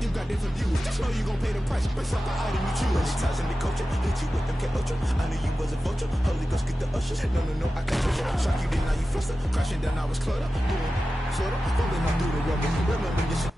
You got different views. Just know you gon' pay the price. Based off the item you choose. Many times in the culture, hit you with them K-Ultra. I knew you was a vulture. Holy Ghost get the usher. No, I can't touch you. Shock you, then now you fluster. Crashing down, I was cluttered. Moving, sorta, rolling up through the rubber. Remember this shit.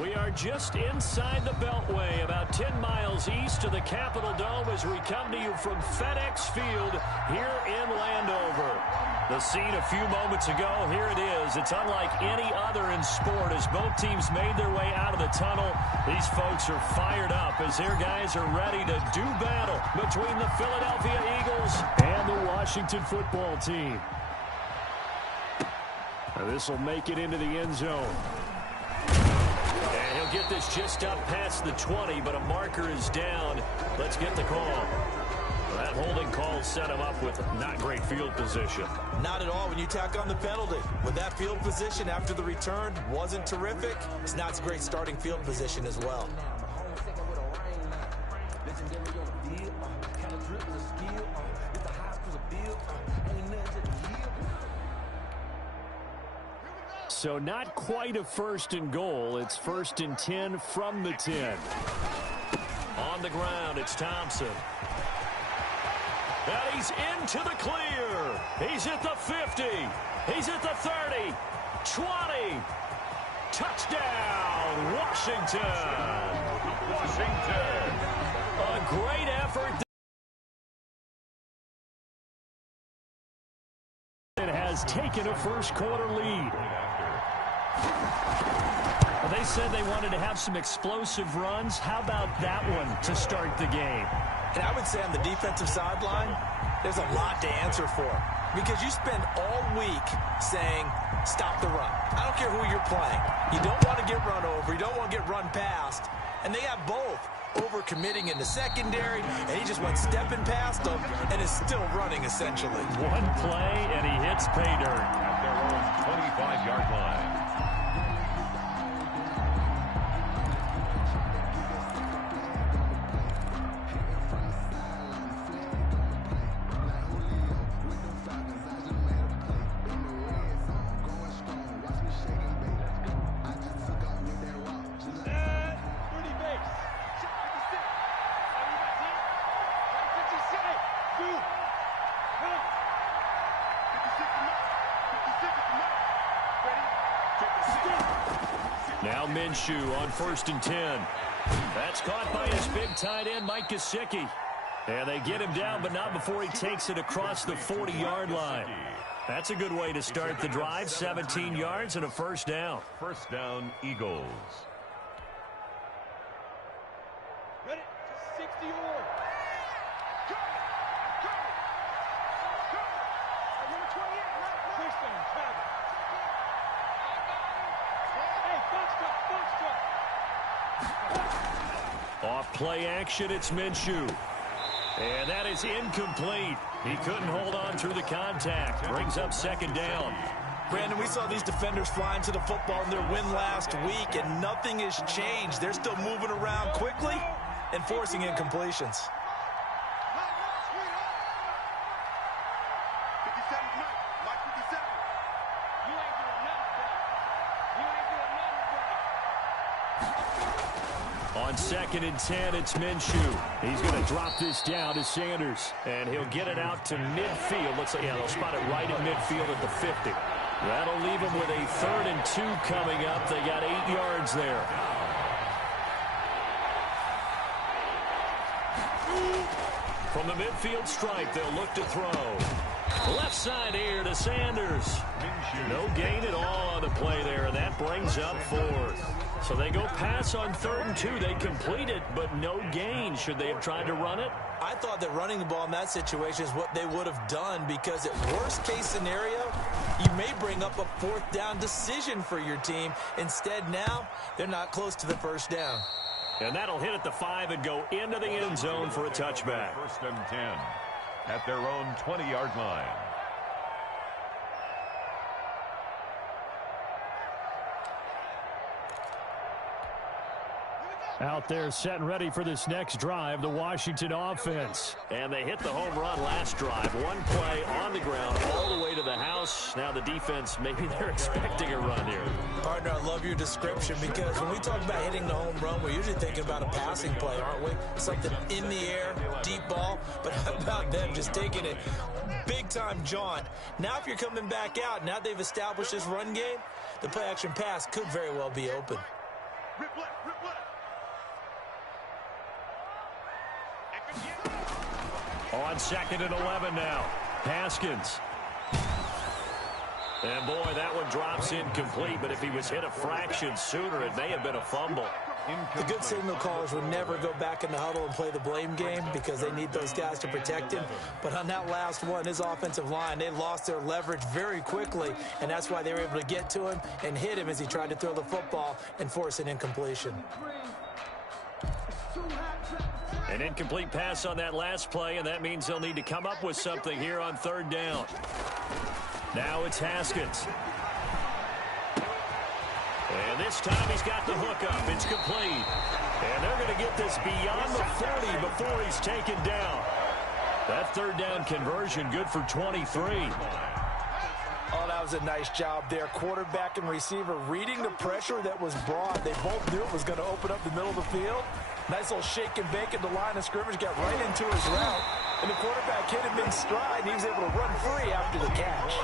We are just inside the Beltway, about 10 miles east of the Capitol Dome as we come to you from FedEx Field here in Landover. The scene a few moments ago, here it is. It's unlike any other in sport as both teams made their way out of the tunnel. These folks are fired up as their guys are ready to do battle between the Philadelphia Eagles and the Washington football team. This will make it into the end zone. And he'll get this just up past the 20, but a marker is down. Let's get the call. That holding call set him up with not great field position. Not at all when you tack on the penalty. With that field position after the return wasn't terrific, it's not a great starting field position as well. So not quite a first and goal. It's first and 10 from the 10. On the ground, it's Thompson. And he's into the clear. He's at the 50. He's at the 30. 20. Touchdown, Washington. Washington. A great effort. It has taken a first quarter lead. Well, they said they wanted to have some explosive runs. How about that one to start the game? And I would say on the defensive sideline, there's a lot to answer for. Because you spend all week saying, stop the run. I don't care who you're playing. You don't want to get run over. You don't want to get run past. And they have both. Over-committing in the secondary, and he just went stepping past them and is still running, essentially. One play, and he hits pay dirt. At their own 25-yard line. Minshew on 1st and 10. That's caught by his big tight end, Mike Gesicki. And they get him down, but not before he takes it across the 40-yard line. That's a good way to start the drive. 17 yards and a first down. First down, Eagles. Ready? 60 more. Go! Go! Go! Number 28, right? Touchdown, Travis. Hey, foxtrot. Off play action, it's Minshew. And that is incomplete. He couldn't hold on through the contact. Brings up 2nd down. Brandon, we saw these defenders flying to the football in their win last week, and nothing has changed. They're still moving around quickly and forcing incompletions. 57, Mike 57. You ain't doing nothing, bro. You ain't doing nothing, bro. On 2nd and 10, it's Minshew. He's going to drop this down to Sanders. And he'll get it out to midfield. Looks like, yeah, they'll spot it right in midfield at the 50. That'll leave them with a 3rd and 2 coming up. They got 8 yards there. From the midfield stripe, they'll look to throw. Left side here to Sanders. No gain at all on the play there, and that brings up 4th. So they go pass on 3rd and 2. They complete it, but no gain. Should they have tried to run it? I thought that running the ball in that situation is what they would have done, because at worst case scenario, you may bring up a 4th down decision for your team. Instead, now they're not close to the 1st down. And that'll hit at the 5 and go into the end zone for a touchback. 1st and 10 at their own 20-yard line. Out there set and ready for this next drive, the Washington offense. And they hit the home run last drive. One play on the ground all the way to the house. Now the defense, maybe they're expecting a run here. Partner, I love your description, because when we talk about hitting the home run, we're usually thinking about a passing play, aren't we? Something in the air, deep ball. But how about them just taking it big-time jaunt? Now if you're coming back out, now they've established this run game, the play-action pass could very well be open. Rip left, rip left. On 2nd and 11 now. Haskins. And boy, that one drops incomplete, but if he was hit a fraction sooner, it may have been a fumble. The good signal callers would never go back in the huddle and play the blame game, because they need those guys to protect him. But on that last one, his offensive line, they lost their leverage very quickly, and that's why they were able to get to him and hit him as he tried to throw the football and force an incompletion. An incomplete pass on that last play, and that means they'll need to come up with something here on 3rd down. Now it's Haskins. And this time he's got the hook up. It's complete. And they're going to get this beyond the 40 before he's taken down. That 3rd down conversion good for 23. Oh, that was a nice job there. Quarterback and receiver reading the pressure that was brought. They both knew it was going to open up the middle of the field. Nice little shake and bake at the line of scrimmage, got right into his route. And the quarterback hit him in stride, and he was able to run free after the catch.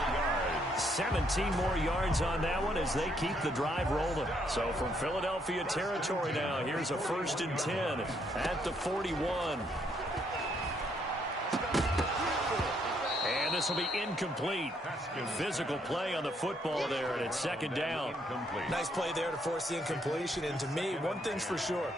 17 more yards on that one as they keep the drive rolling. So from Philadelphia territory now, here's a 1st and 10 at the 41. And this will be incomplete. Physical play on the football there, and it's 2nd down. Nice play there to force the incompletion. And to me, one thing's for sure.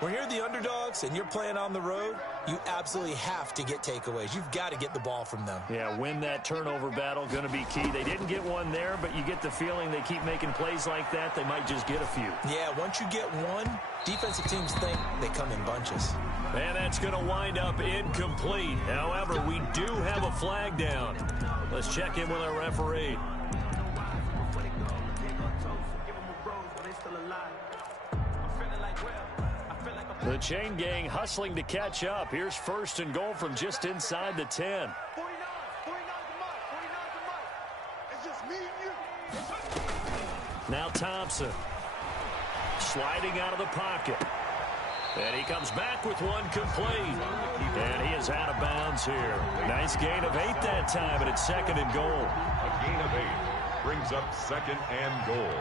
When you're the underdogs and you're playing on the road, you absolutely have to get takeaways. You've got to get the ball from them. Yeah, win that turnover battle, going to be key. They didn't get one there, but you get the feeling they keep making plays like that, they might just get a few. Yeah, once you get one, defensive teams think they come in bunches. And that's going to wind up incomplete. However, we do have a flag down. Let's check in with our referee. The chain gang hustling to catch up. Here's 1st and goal from just inside the 10. 49 to Mike. It's just me and you. Now Thompson. Sliding out of the pocket. And he comes back with one complete. And he is out of bounds here. Nice gain of 8 that time, and it's 2nd and goal. A gain of 8 brings up 2nd and goal.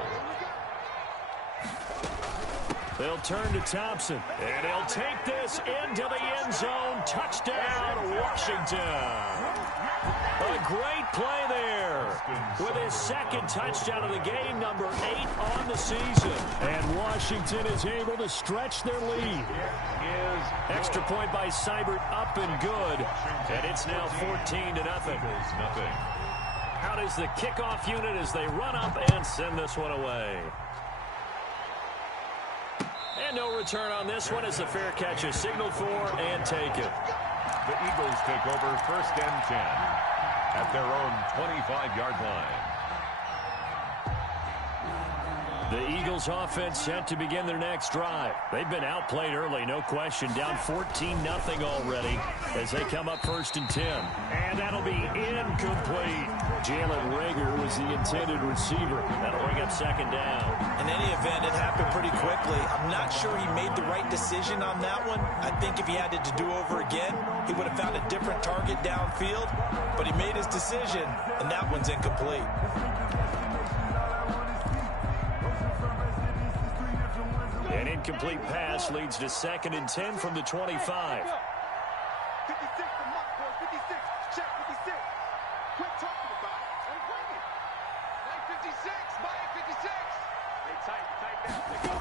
They'll turn to Thompson, and he'll take this into the end zone. Touchdown, Washington. A great play there with his second touchdown of the game, number 8 on the season. And Washington is able to stretch their lead. Extra point by Seibert, up and good. And it's now 14-0. Out is the kickoff unit as they run up and send this one away. And no return on this one as the fair catch is signaled for and taken. The Eagles take over 1st and 10 at their own 25-yard line. The Eagles offense set to begin their next drive. They've been outplayed early, no question. Down 14-0 already as they come up 1st and 10. And that'll be incomplete. Jalen Reagor was the intended receiver. That'll bring up 2nd down. In any event, it happened pretty quickly. I'm not sure he made the right decision on that one. I think if he had it to do over again, he would have found a different target downfield. But he made his decision, and that one's incomplete. An incomplete pass leads to 2nd and 10 from the 25. 56 to Mark, boys. 56. Check 56. Quit talking about it and bring it. Mike 56. Mike 56. Hey, tight down.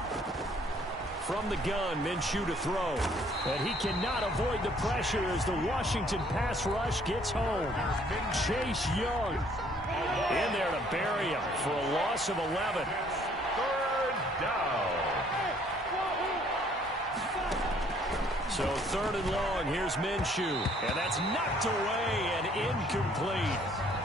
From the gun, Minshew to throw. And he cannot avoid the pressure as the Washington pass rush gets home. Chase Young in there to bury him for a loss of 11. 3rd down. So 3rd and long, here's Minshew. And that's knocked away and incomplete.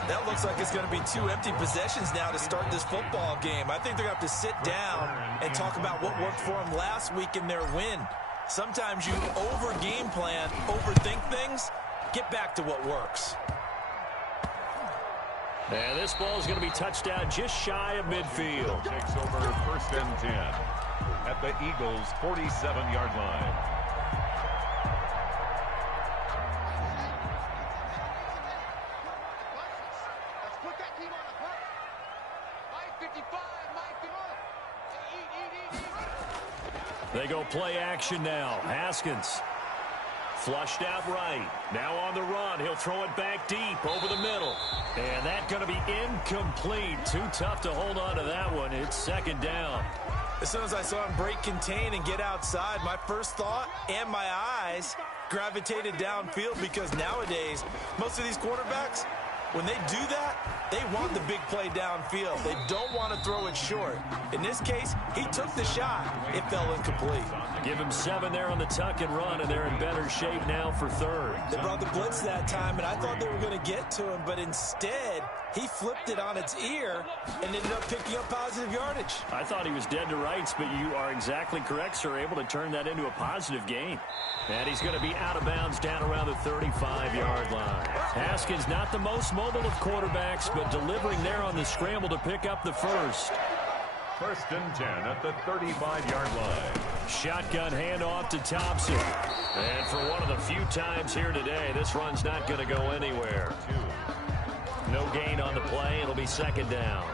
That looks like it's going to be 2 empty possessions now to start this football game. I think they're going to have to sit down and talk about what worked for them last week in their win. Sometimes you over-game plan, overthink things, get back to what works. And this ball is going to be touched down just shy of midfield. Takes over 1st and 10 at the Eagles' 47-yard line. They go play action now. Haskins flushed out right. Now on the run. He'll throw it back deep over the middle. And that's going to be incomplete. Too tough to hold on to that one. It's 2nd down. As soon as I saw him break contain and get outside, my first thought and my eyes gravitated downfield because nowadays, most of these quarterbacks, when they do that, they want the big play downfield. They don't want to throw it short. In this case, he took the shot. It fell incomplete. Give him 7 there on the tuck and run, and they're in better shape now for 3rd. They brought the blitz that time, and I thought they were going to get to him, but instead, he flipped it on its ear and ended up picking up positive yardage. I thought he was dead to rights, but you are exactly correct, sir. Able to turn that into a positive gain. And he's going to be out of bounds down around the 35-yard line. Haskins not the most mobile of quarterbacks, but delivering there on the scramble to pick up the first. 1st and 10 at the 35-yard line. Shotgun handoff to Thompson. And for one of the few times here today, this run's not going to go anywhere. No gain on the play. It'll be 2nd down.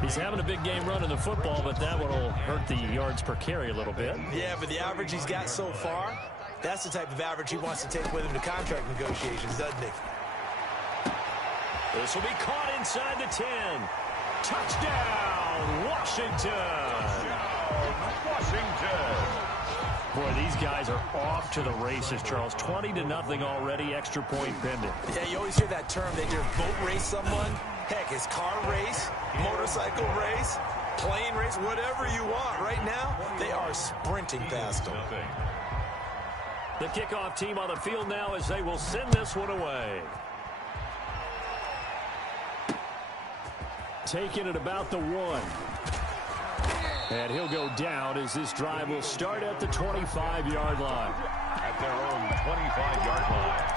He's having a big game running the football, but that one will hurt the yards per carry a little bit. Yeah, but the average he's got so far, that's the type of average he wants to take with him to contract negotiations, doesn't he? This will be caught inside the 10. Touchdown, Washington. Boy, these guys are off to the races, Charles. 20-0 already, extra point pending. Yeah, you always hear that term. They just boat race someone. Heck, it's car race, motorcycle race, plane race, whatever you want. Right now, they are sprinting past them. The kickoff team on the field now as they will send this one away. Taking it about the 1. And he'll go down as this drive will start at the 25-yard line. At their own 25-yard line.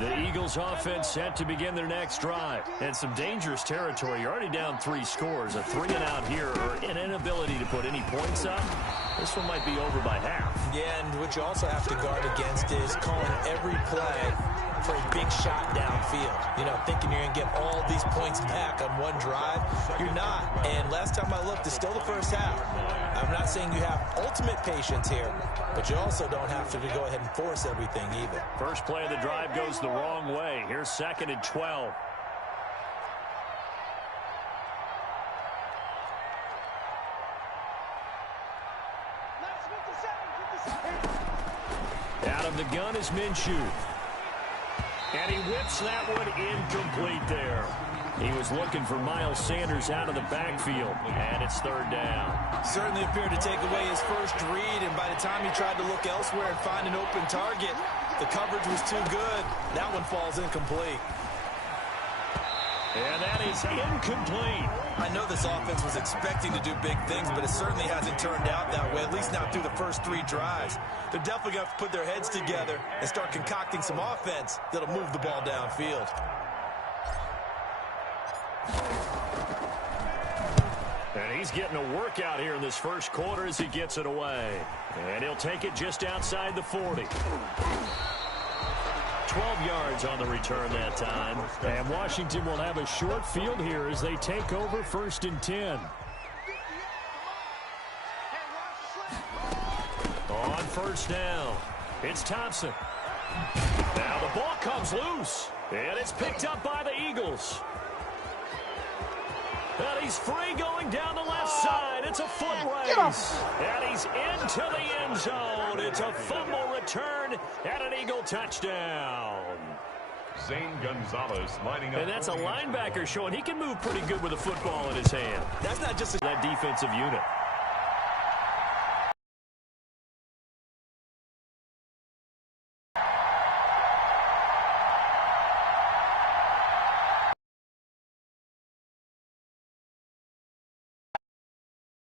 The Eagles offense set to begin their next drive. And some dangerous territory. You're already down 3 scores. A 3-and-out here or an inability to put any points up. This one might be over by half. Yeah, and what you also have to guard against is calling every play for a big shot downfield. You know, thinking you're going to get all these points back on one drive. You're not. And last time I looked, it's still the first half. I'm not saying you have ultimate patience here, but you also don't have to go ahead and force everything either. First play of the drive goes the wrong way. Here's 2nd and 12. Out of the gun is Minshew. And he whips that one incomplete there. He was looking for Miles Sanders out of the backfield, and it's 3rd down. Certainly appeared to take away his first read, and by the time he tried to look elsewhere and find an open target, the coverage was too good. That one falls incomplete. And that is incomplete. I know this offense was expecting to do big things, but it certainly hasn't turned out that way, at least not through the first 3 drives. They're definitely going to have to put their heads together and start concocting some offense that'll move the ball downfield. And he's getting a workout here in this first quarter as he gets it away. And he'll take it just outside the 40. 12 yards on the return that time. And Washington will have a short field here as they take over 1st and 10. On 1st down, it's Thompson. Now the ball comes loose, and it's picked up by the Eagles. And he's free going down the left side. It's a foot race. And he's into the end zone. It's a fumble return and an Eagle touchdown. Zane Gonzalez lining up. And that's a linebacker showing he can move pretty good with a football in his hand. That's not just that defensive unit.